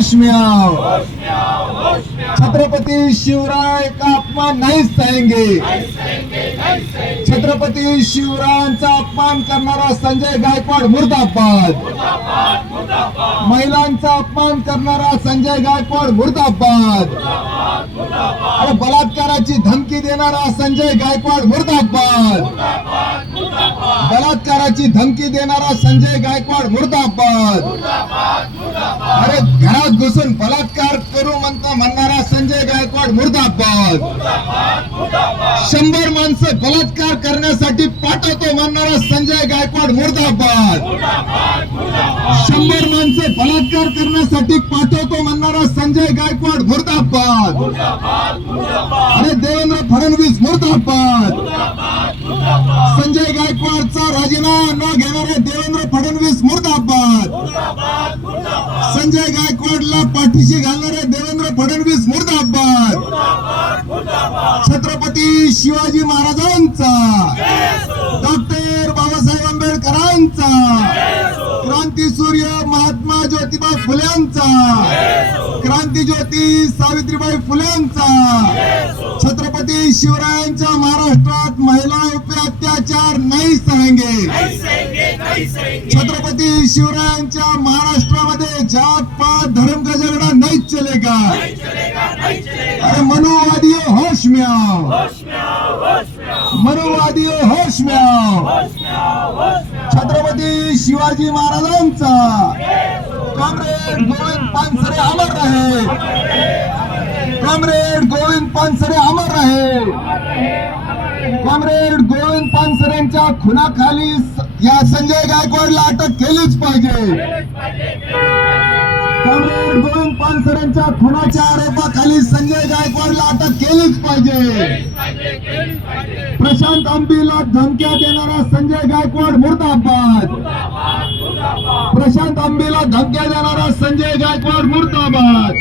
होश में आओ। छत्रपति शिवराय का अपमान नहीं सहेंगे। छत्रपति शिवरायांचा अपमान करणारा संजय गायकवाड मुर्दाबाद। महिलांचा अपमान करणारा संजय गायकवाड मुर्दाबाद। अरे बलात्काराची धमकी देणारा संजय गायकवाड मुर्दाबाद। बलात्काराची धमकी देणारा संजय गायकवाड मुर्दाबाद। अरे घरात घुसून बलात्कार करू म्हणणारा संजय गायकवाड मुर्दाबाद। 100 माणसं बलात्कार करण्यासाठी पाठवतो म्हणणारा संजय गायकवाड मुर्दाबाद। 100 माणसं बलात्कार करण्यासाठी पाठवतो म्हणणारा संजय गायकवाड मुर्दाबाद। अरे देवेंद्र फडणवीस मुर्दाबाद। संजय गायकवाडचा राजीनामा न घेणारे देवेंद्र फडणवीस मुर्दाबाद। संजय गायकवाडला पाठीशी घालणारे देवेंद्र फडणवीस मुर्दाबाद। छत्रपती शिवाजी महाराजांचा, डॉक्टर बाबासाहेब आंबेडकरांचा, क्रांतीसूर्य महात्मा ज्योतिबा फुल्यांचा, क्रांतीज्योती सावित्रीबाई फुल्यांचा, छत्रपती शिवरायांच्या महाराष्ट्रात महिलाओं पे अत्याचार नहीं सहेंगे। छत्रपती शिवरायांच्या महाराष्ट्रामध्ये जात पात धर्म का झगड़ा नहीं चलेगा। अरे मनुवादियों होश में आओ। मनुवादियों होश में आओ। छत्रपती शिवाजी महाराजांचा, कॉम्रेड गोविंद पानसरे अमर रहे। कॉम्रेड गोविंद पानसरे अमर रहे। कॉम्रेड गोविंद पानसरेंच्या खुनाखाली या संजय गायकवाडला अटक केलीच पाहिजे। कॉम्रेड गोविंद पानसरेंच्या खुनाच्या आरोपाखाली संजय गायकवाडला अटक केलीच पाहिजे। प्रशांत आंबीला धमक्या देणारा संजय गायकवाड मुर्दाबाद। प्रशांत आंबीला धमक्या देणारा संजय गायकवाड मुर्दाबाद।